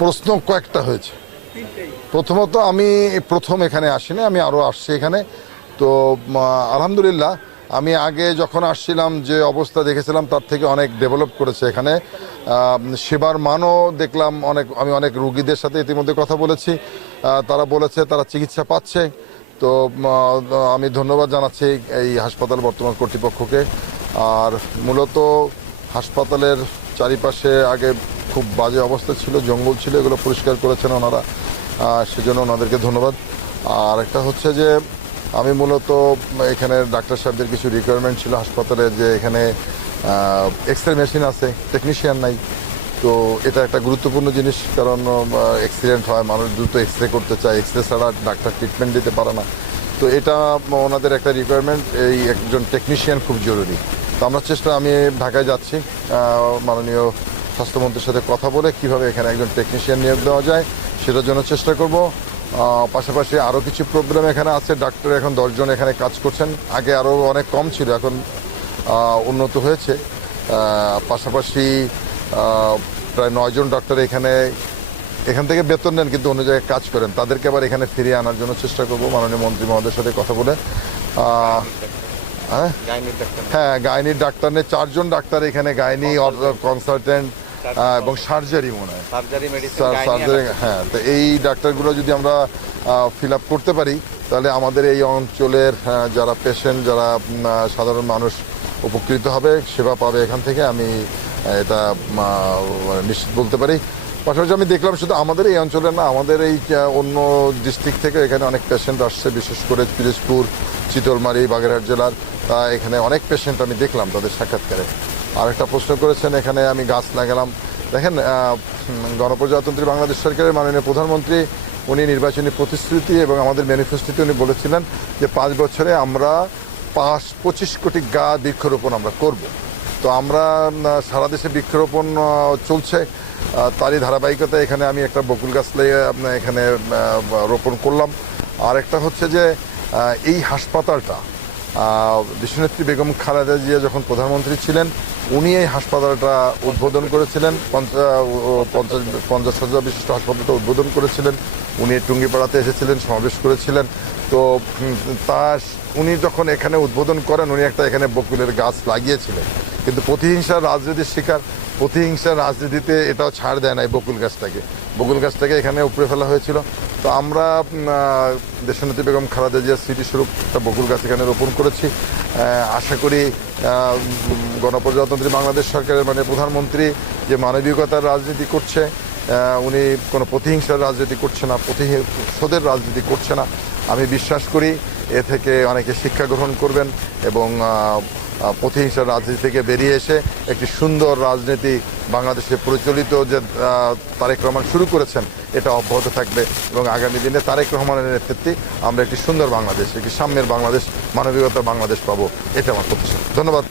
প্রশ্ন কয়েকটা হয়েছে। প্রথমত আমি প্রথম এখানে আসিনি, আমি আরও আসছি এখানে। তো আলহামদুলিল্লাহ, আমি আগে যখন আসছিলাম যে অবস্থা দেখেছিলাম তার থেকে অনেক ডেভেলপ করেছে এখানে। সেবার মানও দেখলাম অনেক। আমি অনেক রুগীদের সাথে ইতিমধ্যে কথা বলেছি, তারা বলেছে তারা চিকিৎসা পাচ্ছে। তো আমি ধন্যবাদ জানাচ্ছি এই হাসপাতাল বর্তমান কর্তৃপক্ষকে। আর মূলত হাসপাতালের চারিপাশে আগে খুব বাজে অবস্থা ছিল, জঙ্গল ছিল, এগুলো পরিষ্কার করেছেন ওনারা, সেজন্য ওনাদেরকে ধন্যবাদ। আর একটা হচ্ছে যে আমি মূলত এখানে ডাক্তার সাহেবদের কিছু রিকোয়ারমেন্ট ছিল হাসপাতালে, যে এখানে এক্স রে মেশিন আছে, টেকনিশিয়ান নাই। তো এটা একটা গুরুত্বপূর্ণ জিনিস, কারণ অ্যাক্সিডেন্ট হয়, মানুষ দ্রুত এক্স রে করতে চায়, এক্স রে ছাড়া ডাক্তার ট্রিটমেন্ট দিতে পারে না। তো এটা ওনাদের একটা রিকোয়ারমেন্ট, এই একজন টেকনিশিয়ান খুব জরুরি। তো আমরা আমি ঢাকায় যাচ্ছি, মাননীয় স্বাস্থ্যমন্ত্রীর সাথে কথা বলে কিভাবে এখানে একজন টেকনিশিয়ান নিয়োগ দেওয়া যায় সেটার জন্য চেষ্টা করব। পাশাপাশি আরও কিছু প্রোগ্রাম এখানে আছে, ডাক্তার এখন 10 জন এখানে কাজ করছেন, আগে আরও অনেক কম ছিল, এখন উন্নত হয়েছে। পাশাপাশি প্রায় 9 জন ডাক্তার এখান থেকে বেতন নেন কিন্তু অন্য জায়গায় কাজ করেন, তাদেরকে আবার এখানে ফিরিয়ে আনার জন্য চেষ্টা করব মাননীয় মন্ত্রী মহোদয়ের সাথে কথা বলে। হ্যাঁ, গাইনির ডাক্তার নেই, 4 জন ডাক্তার এখানে, গাইনি, কনসালটেন্ট এবং সার্জারি মনে হয়, সার্জারি। হ্যাঁ, তো এই ডাক্তারগুলো যদি আমরা ফিল আপ করতে পারি তাহলে আমাদের এই অঞ্চলের যারা পেশেন্ট, যারা সাধারণ মানুষ উপকৃত হবে, সেবা পাবে এখান থেকে, আমি এটা নিশ্চিত বলতে পারি। পাশাপাশি আমি দেখলাম শুধু আমাদের এই অঞ্চলে না, আমাদের এই অন্য ডিস্ট্রিক্ট থেকে এখানে অনেক পেশেন্ট আসছে, বিশেষ করে পিরোজপুর, চিতলমারি, বাগেরহাট জেলার। তা এখানে অনেক পেশেন্ট আমি দেখলাম তাদের সাক্ষাৎকারে। আর একটা প্রশ্ন করেছেন, এখানে আমি গাছ লাগালাম। দেখেন, গণপ্রজাতন্ত্রী বাংলাদেশ সরকারের মাননীয় প্রধানমন্ত্রী উনি নির্বাচনী প্রতিশ্রুতি এবং আমাদের ম্যানিফেস্টোতে উনি বলেছিলেন যে 5 বছরে আমরা 25 কোটি বৃক্ষরোপণ আমরা করব। তো আমরা সারা দেশে বৃক্ষরোপণ চলছে, তারই ধারাবাহিকতা এখানে আমি একটা বকুল গাছ এখানে রোপণ করলাম। আর একটা হচ্ছে যে এই হাসপাতালটা দেশনেত্রী বেগম খালেদা জিয়া যখন প্রধানমন্ত্রী ছিলেন, উনি এই হাসপাতালটা উদ্বোধন করেছিলেন, 50,000 বিশিষ্ট হাসপাতালটা উদ্বোধন করেছিলেন। উনি টুঙ্গিপাড়াতে এসেছিলেন, সমাবেশ করেছিলেন। তো উনি যখন এখানে উদ্বোধন করেন, উনি একটা এখানে বকুলের গাছ লাগিয়েছিলেন। কিন্তু প্রতিহিংসার রাজনীতির শিকার, প্রতিহিংসার রাজনীতিতে এটাও ছাড় দেয় না, এই বকুল গাছটাকে এখানে উপড়ে ফেলা হয়েছিল। তো আমরা দেশনেত্রী বেগম খালেদা জিয়ার স্মৃতিস্বরূপ একটা বকুল গাছ এখানে রোপণ করেছি। আশা করি গণপ্রজাতন্ত্রী বাংলাদেশ সরকারের প্রধানমন্ত্রী যে মানবিকতার রাজনীতি করছে, উনি কোনো প্রতিহিংসার রাজনীতি করছে না, প্রতিশোধের রাজনীতি করছে না। আমি বিশ্বাস করি এ থেকে অনেকে শিক্ষা গ্রহণ করবেন এবং প্রতিহিংসার রাজনীতি থেকে বেরিয়ে এসে একটি সুন্দর রাজনীতি বাংলাদেশে প্রচলিত যে তারেক রহমান শুরু করেছেন, এটা অব্যাহত থাকবে এবং আগামী দিনে তারেক রহমানের নেতৃত্বে আমরা একটি সুন্দর বাংলাদেশ, একটি সাম্যের বাংলাদেশ, মানবিকতার বাংলাদেশ পাবো, এটা আমার প্রত্যাশা। ধন্যবাদ।